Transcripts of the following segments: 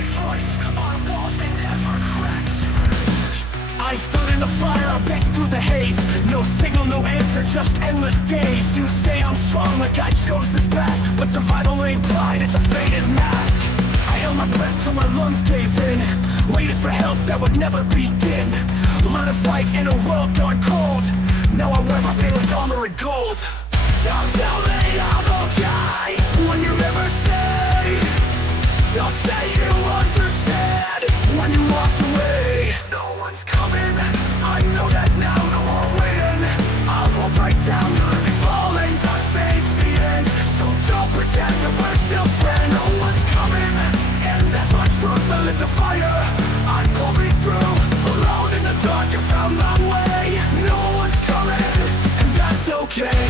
my voice on walls and never cracks. I stood in the fire, begging through the haze. No signal, no answer, just endless days. You say I'm strong like I chose this path, but survival ain't pride, it's a faded mask. I held my breath till my lungs gave in, waited for help that would never begin. Learn to fight in a world gone cold. Now I wear my pain with armor and gold. Don't tell me I'm okay when you never stay. Don't say you understand when you walked away. No one's coming, I know that now, no more waiting. I will break down, you'll be falling, don't face the end. So don't pretend that we're still friends. No one's coming, and that's my truth. I lit the fire, I pulled me through. Alone in the dark, I found my way. No one's coming, and that's okay.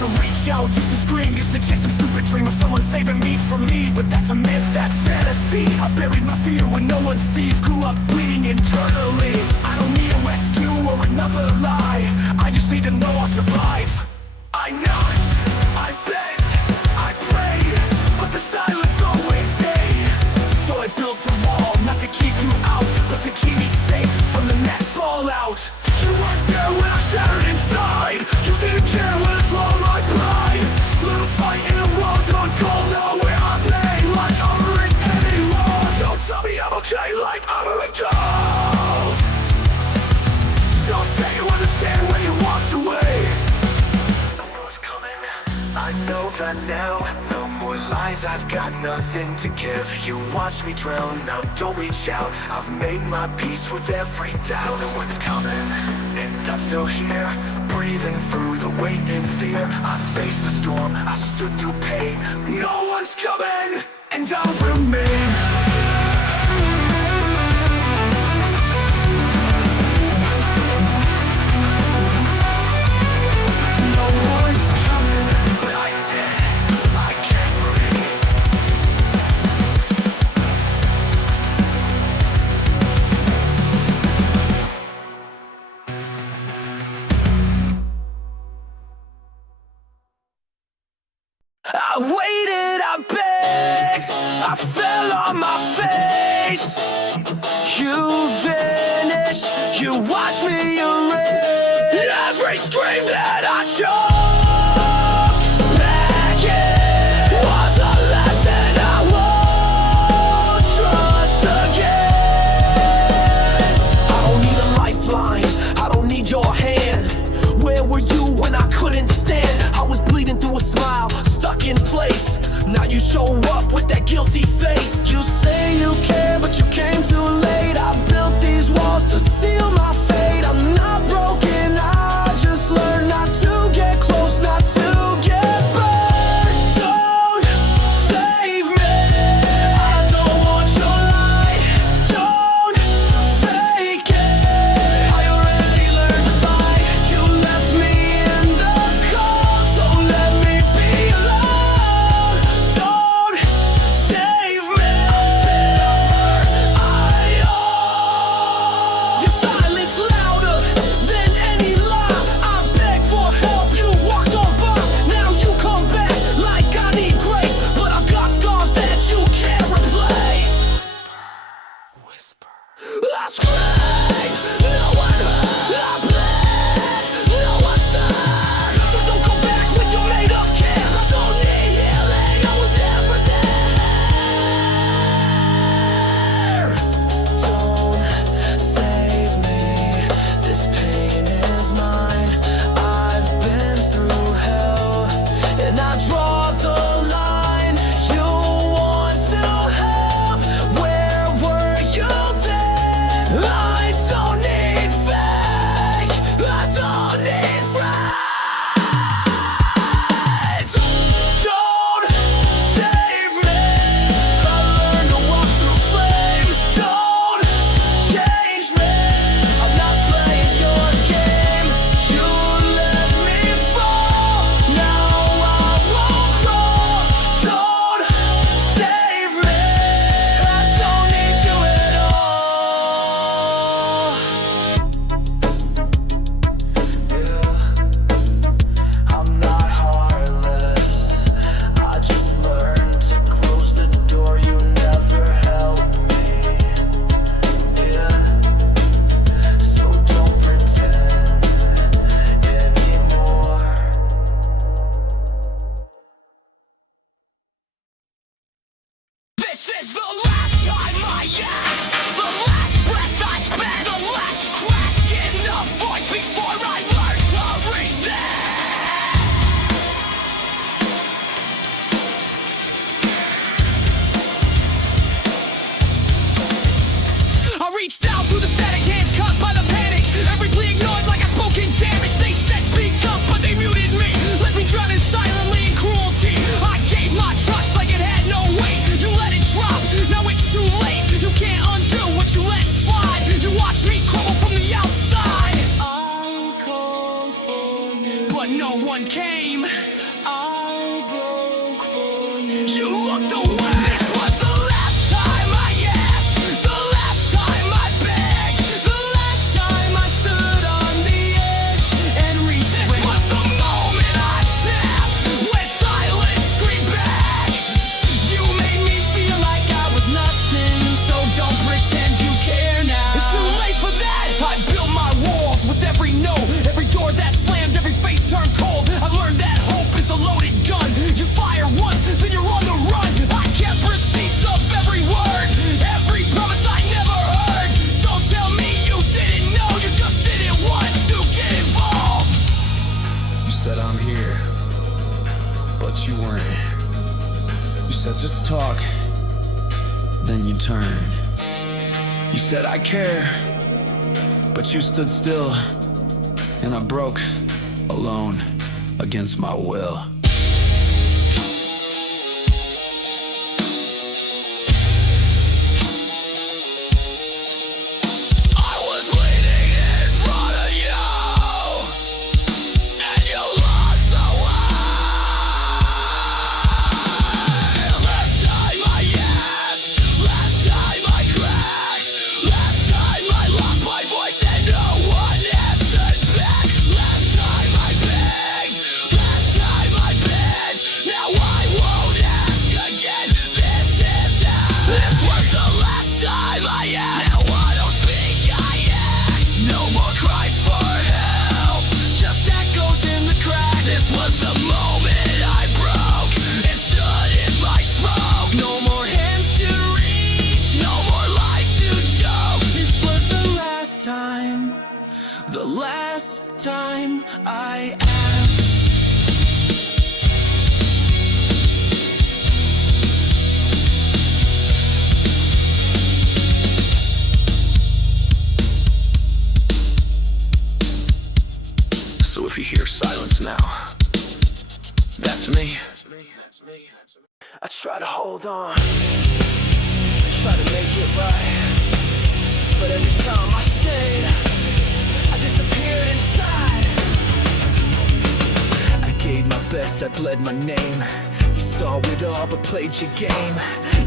To reach out, used to scream, used to chase some stupid dream of someone saving me from me. But that's a myth, that's fantasy. I buried my fear when no one sees. Grew up bleeding internally. I don't need a rescue or another lie. I just need to know I'll survive. I knocked, I begged, I prayed, but the silence always stayed. So I built a wall, not to keep you out, but to keep me safe from the next fallout. You weren't there when I shattered inside. You didn't care when it's all my pride. Little fight in a world gone cold. Now where I play like armor in any war. Don't tell me I'm okay like armor and gold. Don't say you understand when you walked away. No one was coming, I know that now. No more lies, I've got nothing to give. You watch me drown, now don't reach out. I've made my peace with every doubt. No one's coming, and I'm still here, breathing through the weight and fear. I faced the storm, I stood through pain. No one's coming, and I'll remain. I waited, I begged, I fell on my face. You vanished, you watched me erase every scream that I chose. Back in was a lesson I won't trust again. I don't need a lifeline, I don't need your hand. Where were you when I couldn't stand? I was bleeding through a smile, stuck in place. Now you show up with that guilty face. You say you care, but you came too late. I built these walls to seal my fate. I'm not broken, I just learned not to get close, not to get burned. Don't save me, I don't want your light. Don't fake it, I already learned to fight. You left me in the cold, so let me be alone. Don't save me. but no one came. I broke for you. You looked away. This was the last time I asked, the last time I begged, the last time I stood on the edge and reached. This was the moment I snapped when silence screamed back. You made me feel like I was nothing, so don't pretend you care now. It's too late for that. I built my walls with every no, every door that slammed, every face turned cold. I learned that hope is a loaded gun. You fire once, then you're on the run. I kept receipts of every word, every promise I never heard. Don't tell me you didn't know, you just didn't want to get involved. You said I'm here, but you weren't. You said just talk, then you turned. You said I care, but you stood still, and I broke alone against my will. I was bleeding in front of you, and you looked away. Last time I asked, last time I cracked, last time I lost my voice and no one answered back. Last time I begged, last time I begged, now I won't ask again. This is how. This was the last time I asked. Now I don't speak, I act. No more cries for help, just echoes in the cracks. This was the moment I broke and stood in my smoke. No more hands to reach, no more lies to choke. This was the last time, the last time I asked. So if you hear silence now, that's me. I try to hold on, I try to make it right, but every time I stayed, I disappeared inside. I gave my best, I bled my name. You saw it all but played your game.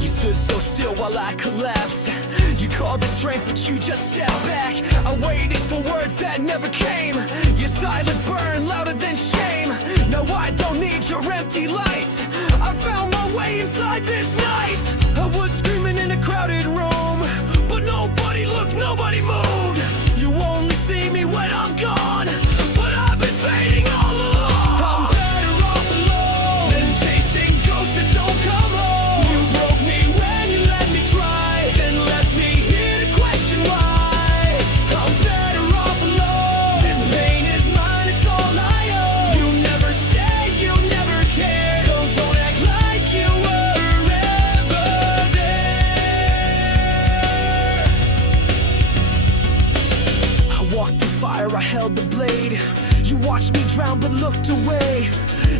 You stood so still while I collapsed. You called it strength but you just stepped back. I waited for words that never came. Your silence burned louder than shame. No, I don't need your empty lights. I found my way inside this night. I was screaming in a crowded room, but nobody looked, nobody moved. You only see me when I'm gone, but I've been fading all along. I'm better off alone than chasing ghosts that don't come home. You broke me when you let me try, then left me here to question why. I'm better off alone. This pain is mine, it's all I own. You never stayed, you never cared, so don't act like you were ever there. I walked through fire, I held the blade. You watched me drown but looked away.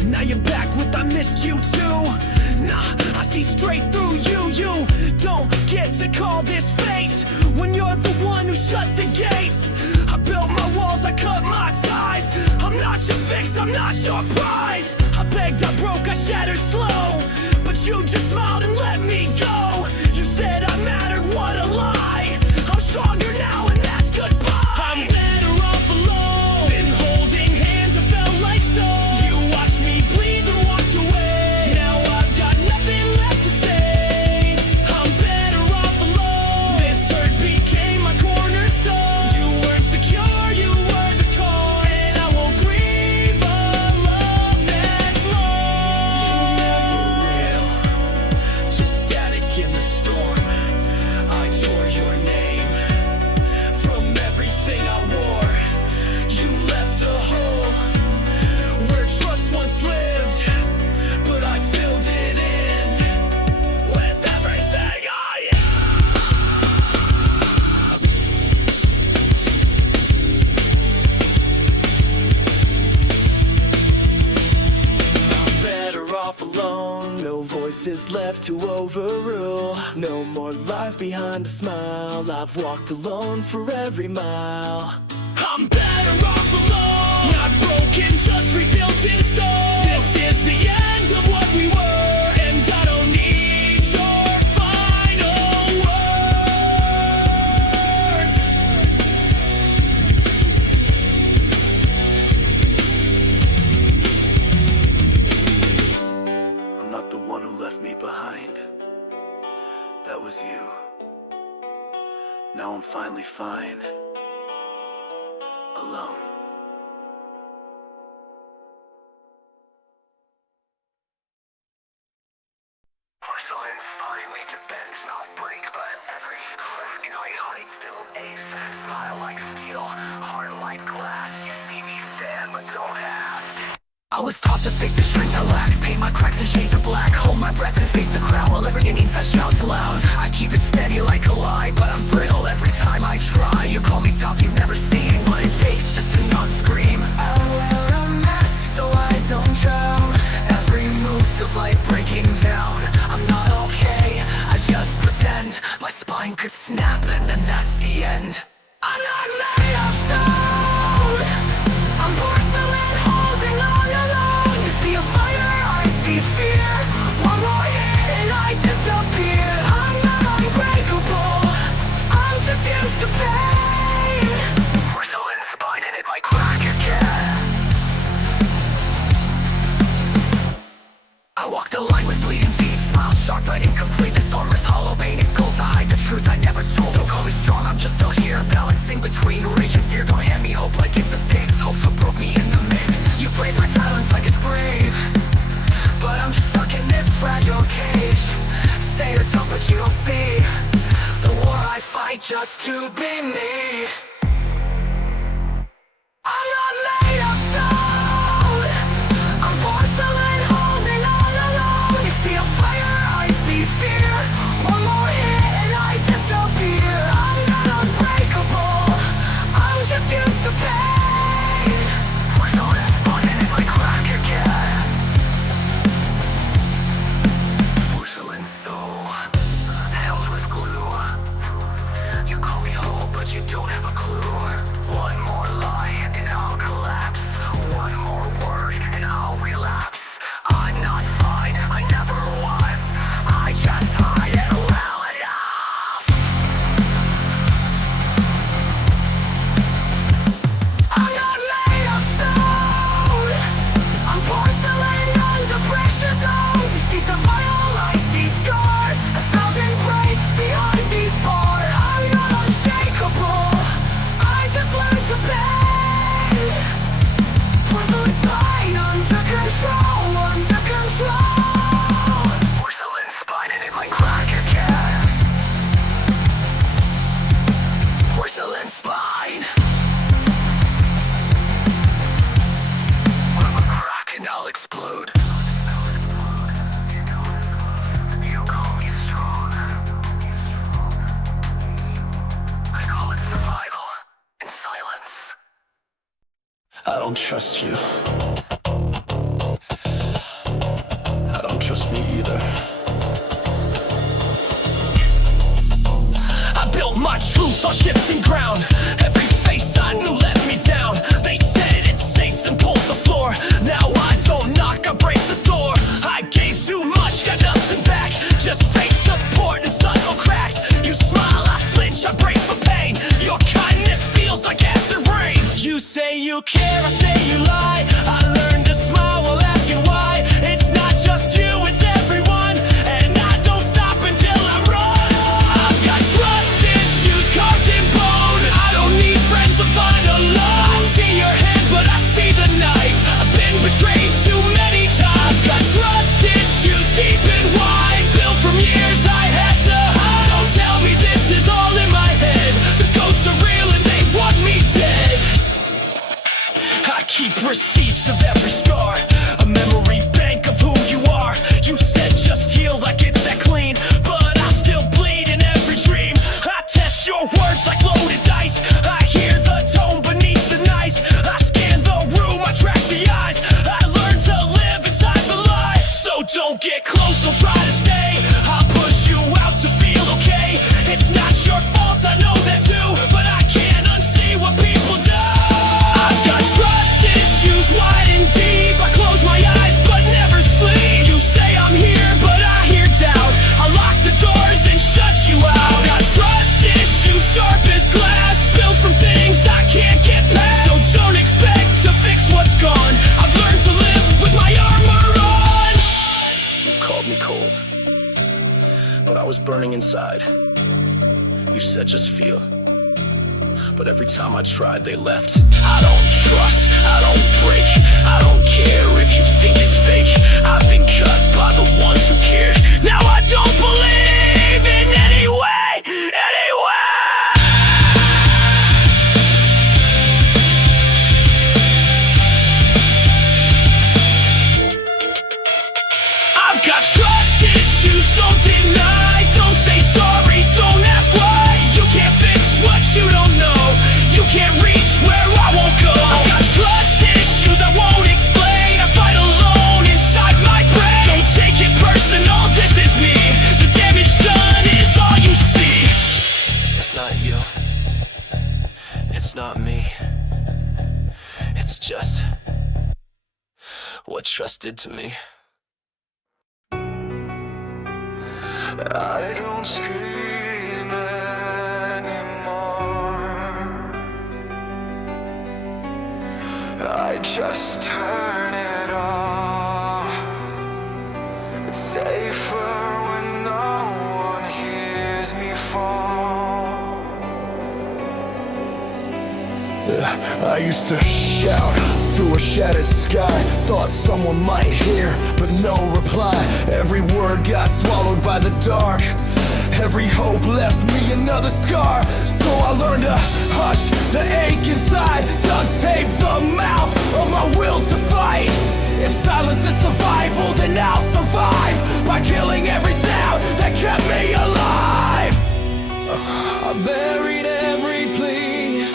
Now you're back with I missed you too. Nah, I see straight through you. You don't get to call this fate when you're the one who shut the gates. I built my walls, I cut my ties. I'm not your fix, I'm not your prize. I begged, I broke, I shattered slow, but you just smiled and let me go. You said I mattered, what a lie. I'm stronger now and that's goodbye. I'm better off alone than holding hands, I felt like stone. You watched me bleed and walked away. Now I've got nothing left to say. I'm better off alone. This hurt became my cornerstone. You weren't the cure, you were the cause, and I won't grieve a love that's lost. You were never real, just static in the storm. I tore your name from everything I wore. You left a hole where trust once lived, but I filled it in with everything I am. I'm better off alone. No voices left to overrule. No more lies behind a smile. I've walked alone for every mile. I'm better off alone, not broken, just rebuilt. I'm finally fine. Alone. Porcelain spine made to bend, not break, but every crack I hide still ace. Smile like steel, heart like glass. You see me stand, but don't ask. I was taught to fake the strength I lack, paint my cracks in shades of black, hold my breath and face the crowd while every needs that shouts loud. I keep it steady like a lie, but I'm brittle every time I try. You call me tough, you've never seen what it takes just to not scream. I wear a mask so I don't drown. Every move feels like breaking down. I'm not okay, I just pretend. My spine could snap and then that's the end. I'm not made of stone, I'm porcelain holding on alone. You see a fire, I see fear. One more hit and I disappear. I'm not unbreakable, I'm just used to pain. Porcelain spine and it might crack again. I walk the line with bleeding feet, smile sharp but incomplete. This armor's hollow, painted gold to hide the truth I never told. Don't call me strong, I'm just still here, balancing between rage and fear. Don't hand me hope like it's a fix, hope so broke me in the mix. You praise my silence like it's brave, but I'm just stuck in this fragile cage. Say you're tough but you don't see the war I fight just to be me. I'm not made of stone, I'm porcelain holding on alone. You see a fire, I see fear. One more hit and I disappear. I'm not unbreakable, I'm just used to pain. Porcelain spine and it might crack again. Porcelain soul, held with glue. You call me whole but you don't have a clue. One more lie and I'll collapse. One more word and I'll relapse. I'm not fine, I never was. I just hide it well enough. I'm not made of stone, I'm porcelain under pressure zones. You see survival, I see scars. 1,000 breaks behind these bars. I'm not unshakable, I just learned to bend. Porcelain spine under control, under control. Porcelain spine and it might crack again. Porcelain spine. I'm a crack and I'll explode. You call me strong. I call it survival and silence. I don't trust you. I don't trust me either. I built my truth on shifting ground. Every face I knew let me down. They said it's safe, then pulled the floor. Now I don't knock, I break the door. I gave too much, got nothing back. Just fake support and subtle cracks. You smile, I flinch, I brace for pain. Your kindness feels like acid rain. You say you care, I say you lie. I learned to smile while asking why. It's not just you, it's everyone. And I don't stop until I run. I've got trust issues carved in bone. I don't need friends to find a love. I see your hand, but I see the knife. I've been betrayed too many times. Got trust issues deep and wide, built from years I had to hide. Don't tell me this is all in my head. The ghosts are real and they want me dead. I keep receipts of every scar, a memory bank of who you are. You said just heal like it's that clean, but I still bleed in every dream. I test your words like loaded dice. I hear the tone beneath the nice. I scan the room, I track the eyes. I learned to live inside the lie. So don't get close, don't try to stay. I'll push you out to feel okay. It's not your fault, I know that too, but I can't unsee what people do. I've got trust issues wide and deep. I close my eyes but never sleep. You say I'm here but I hear doubt. I lock the doors and shut you out. Got trust issues sharp as glass, built from things I can't get past. So don't expect to fix what's gone. I've learned to live with my armor on. You called me cold, but I was burning inside. You said just feel. but every time I tried they left. I don't trust, I don't break, I don't care if you think it's fake. I've been cut by the ones who cared. Now I don't believe in any way, anyway. I've got trust issues, don't deny, don't say sorry, don't ask why. You can't fix what you don't know, you can't reach where I won't go. I've got trust issues I won't explain, I fight alone inside my brain. Don't take it personal, this is me, the damage done is all you see. It's not you, it's not me, it's just what trust did to me. I don't scream anymore, I just turn it off. It's safer when no one hears me fall. I used to shout through a shattered sky, thought someone might hear, but no reply. Every word got swallowed by the dark, every hope left me another scar. So I learned to hush the ache inside, duct tape the mouth of my will to fight. If silence is survival, then I'll survive by killing every sound that kept me alive. I buried every plea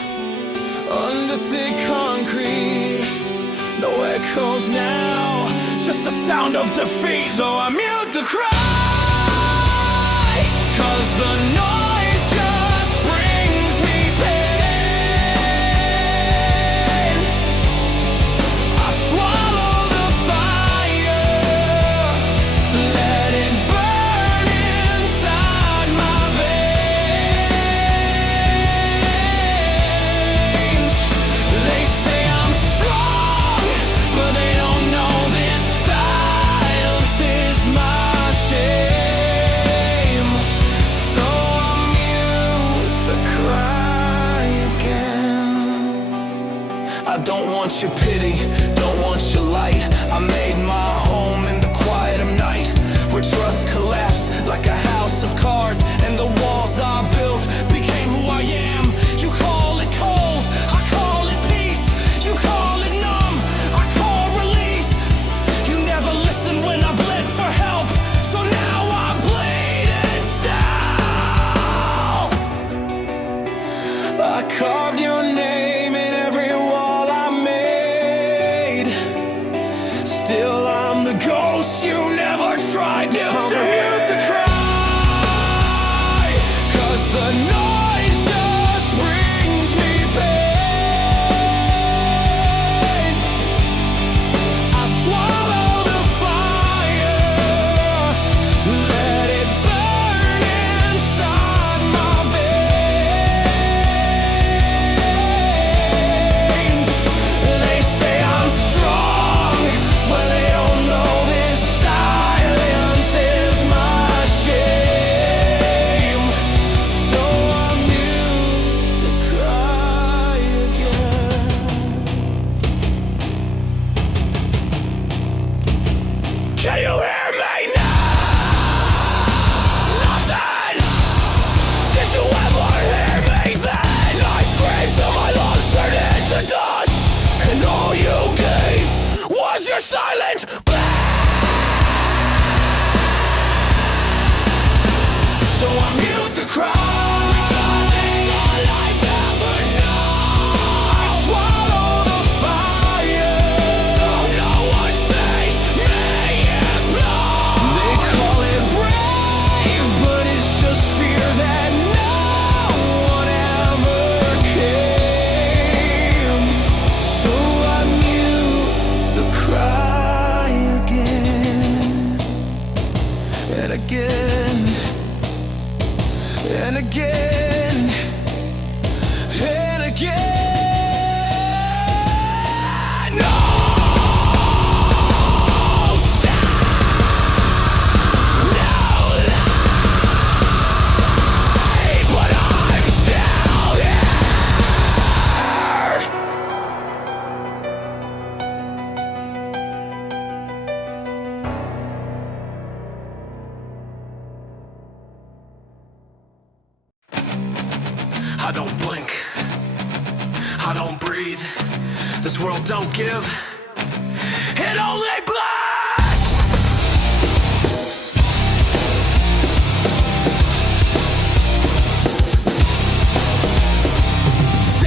under thick concrete, no echoes now, just the sound of defeat. So I mute the cry, 'cause the noise just brings me pain. I swallow the fire, let it burn inside my veins. They say I'm strong, but they don't know this silence is my shame. So I mute the cry again. I don't want your pity, don't want your light. I made my home in the quiet of night, where trust collapsed like a house of cards, and the walls I built became who I am. You call it cold, I call it peace. You call it numb, I call release. You never listened when I bled for help, so now I bleed in stealth. I carved your name in every wall I made. Still I'm the ghost you never tried to mute the cry, 'cause the this world don't give, it only bleeds.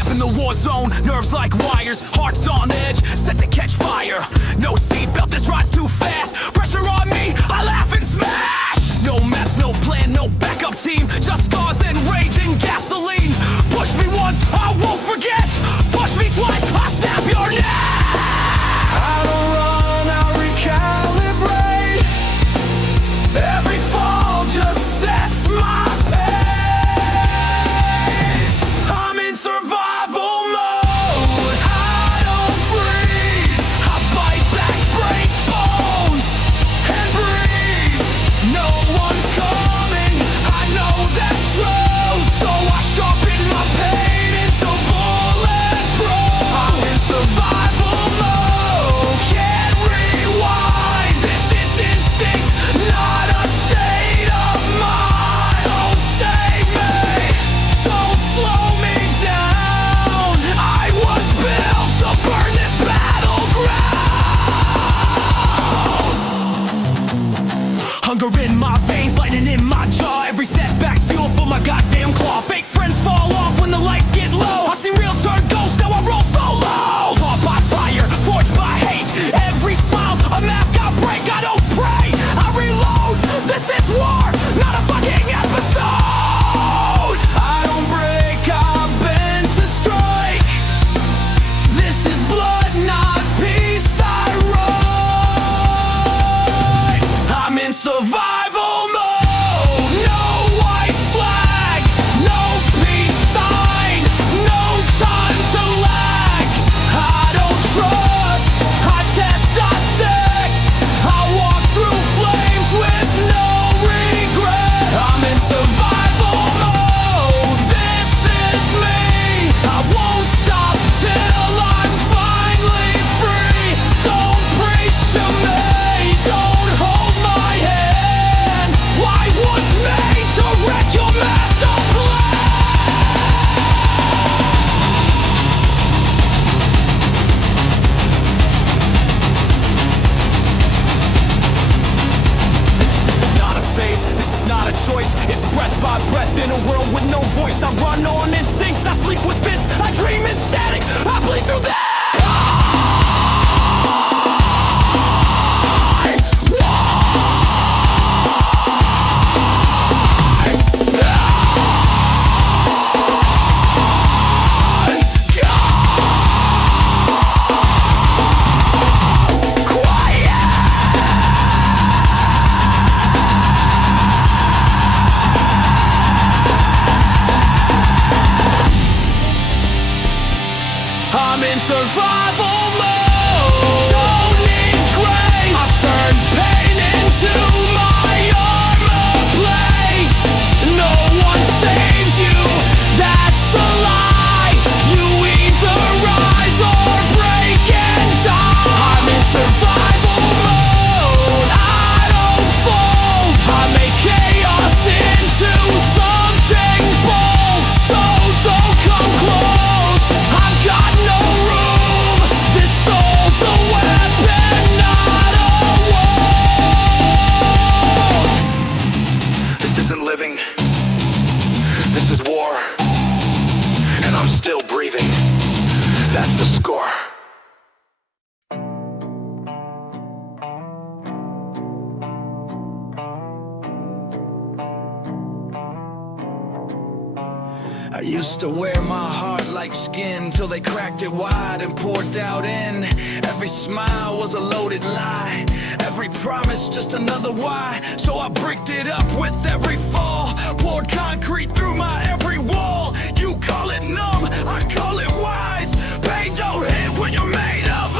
In the war zone, nerves like wires, hearts on edge, set to catch fire. No seatbelt, this ride's too fast. Pressure on me, I laugh and smash. No maps, no plan, no backup team, just scars and rage and gasoline. Push me once, I won't forget. Push me twice, I'll snap your neck. I don't run, I recalibrate. Every fall just sets my pace. I'm in survival. Hunger in my veins, lightning in my jaw. Every setback's fuel for my goddamn claw. Fake friends fall off when the lights get low. I've seen real turn ghosts, now I roll solo. Taught by fire, forged by hate. Every smile's a mask I break. I don't pray, I reload. This is war, not a fucking episode. I don't break, I bend to strike. This is blood, not peace, I ride. I'm in survival mode. No white flag, no peace sign, no time to lag. I don't trust, I test, dissect. I walk through flames with no regret. I'm in survival mode. This is me. I won't stop till I'm finally free. Don't preach to me, don't hold my hand. Why was made to wreck your master plan? This is not a phase, this is not a choice. It's breath by breath in a world with no voice. I run on instinct, I sleep with fists. I dream in static, I bleed through this. I'm in survival mode. Don't need grace. I've turned pain into my armor plate. No one saves you, that's a lie. You either rise or break and die. I'm in survival mode. I don't fall. I make chaos into something bold. So don't come close. I've got no room. This soul's a weapon, not a wall. This isn't living. This is war. And I'm still breathing. That's the score. I used to wear my heart like skin till they cracked it wide and poured doubt in. Every smile was a loaded lie, every promise just another why. So I bricked it up with every fall, poured concrete through my every wall. You call it numb, I call it wise. Pain don't hit when you're made of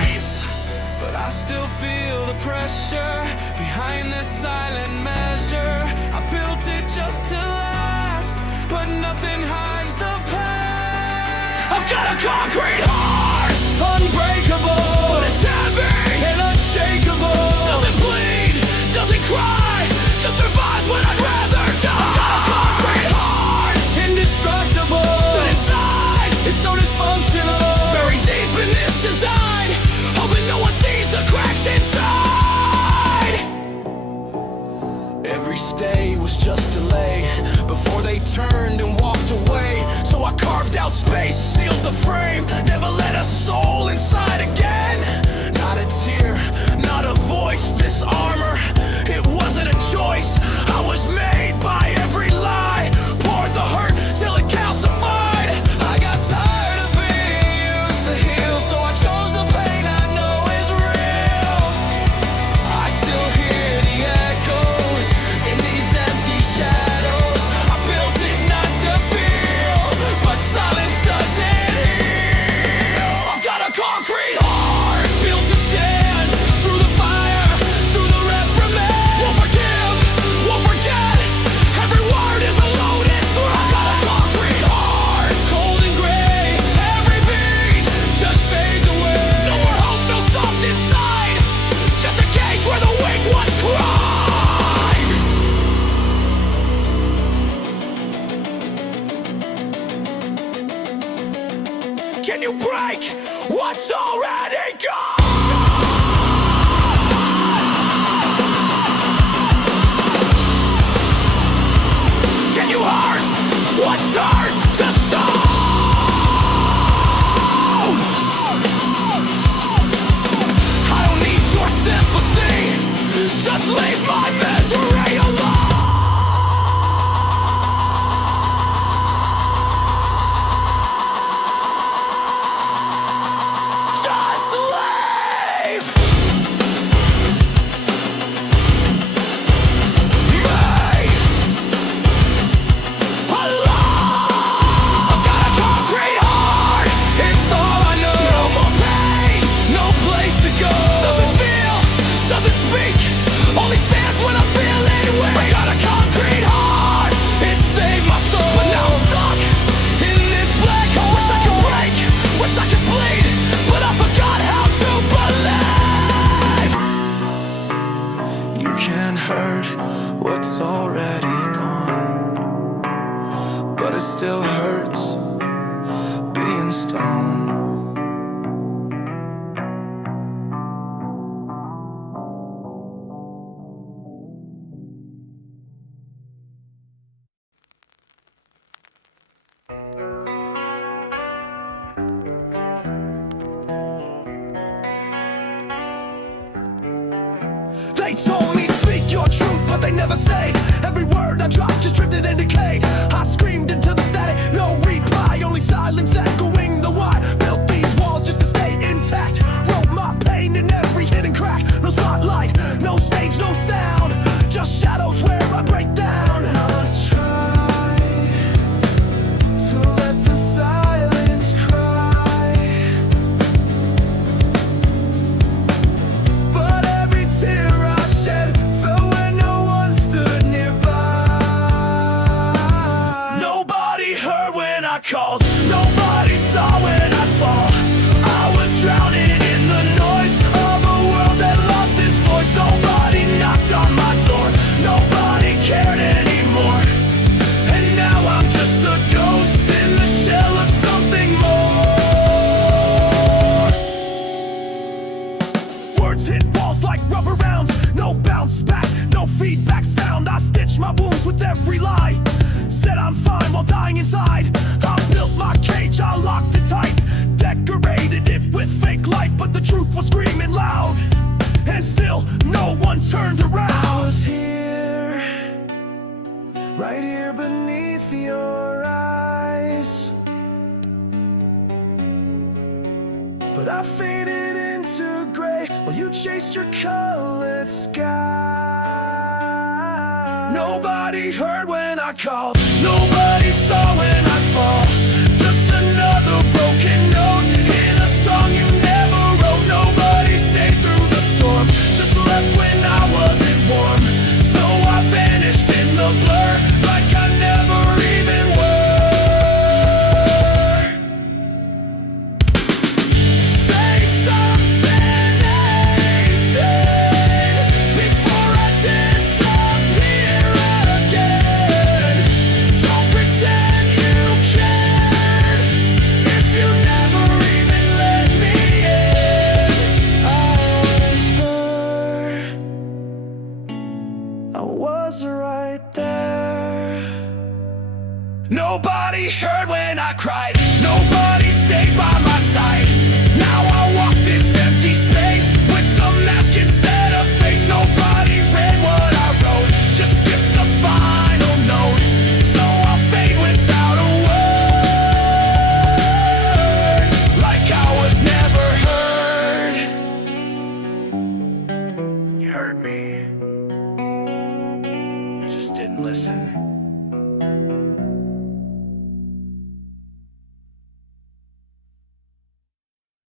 ice. But I still feel the pressure behind this silent measure. I built it just to last, but nothing hides the pain. I've got a concrete heart, unbreakable, but it's heavy and unshakable. Doesn't bleed, doesn't cry, just survives when I'd rather die. I've got a concrete heart, indestructible, but inside it's so dysfunctional. Buried what's already gone. Can you hurt what's hard to stone? I don't need your sympathy, just leave my misery alone. Just leave me alone. I've got a concrete heart, it's all I know. No more pain, no place to go. Doesn't feel, doesn't speak, only stands when I'm feeling weak. I got a concrete heart, it saved my soul. But now I'm stuck in this black hole. Wish I could break, wish I could bleed, but I forgot how to believe. You can't hurt what's already gone, but it still hurts being stoned. They told me speak your truth, but they never stayed. Every word I dropped just drifted and decayed. I screamed into the static, no reply, only silence echoing the why. Built these walls just to stay intact, wrote my pain in every hidden crack. No spotlight, no stage, no sound, just shadows where I break down. I try to let the silence cry, but every tear I shed fell when no one stood nearby. Nobody heard when I called, nobody saw when I'd fall. I was drowning in the noise of a world that lost its voice. Nobody knocked on my door, nobody cared anymore. And now I'm just a ghost in the shell of something more. Words hit walls like rubber rounds, no bounce back, no feedback sound. I stitch my wounds with every lie, said I'm fine while dying inside. I built my cage, I locked it tight, decorated it with fake light, but the truth was screaming loud, and still no one turned around. I was here, right here beneath your eyes, but I faded into gray while you chased your colored sky. Nobody heard when I called, nobody saw when I fall. Just another broken note in a song you never wrote. Nobody stayed through the storm, just left when I wasn't warm. So I vanished in the blur like I never even were. Say something, anything, before I disappear again. Don't pretend you cared if you never even let me in. I whisper, I was right there. Nobody heard when I cried, nobody stayed by my side. Now I walk this empty space with a mask instead of face. Nobody read what I wrote, just skip the final note. So I'll fade without a word, like I was never heard. You heard me, you just didn't listen.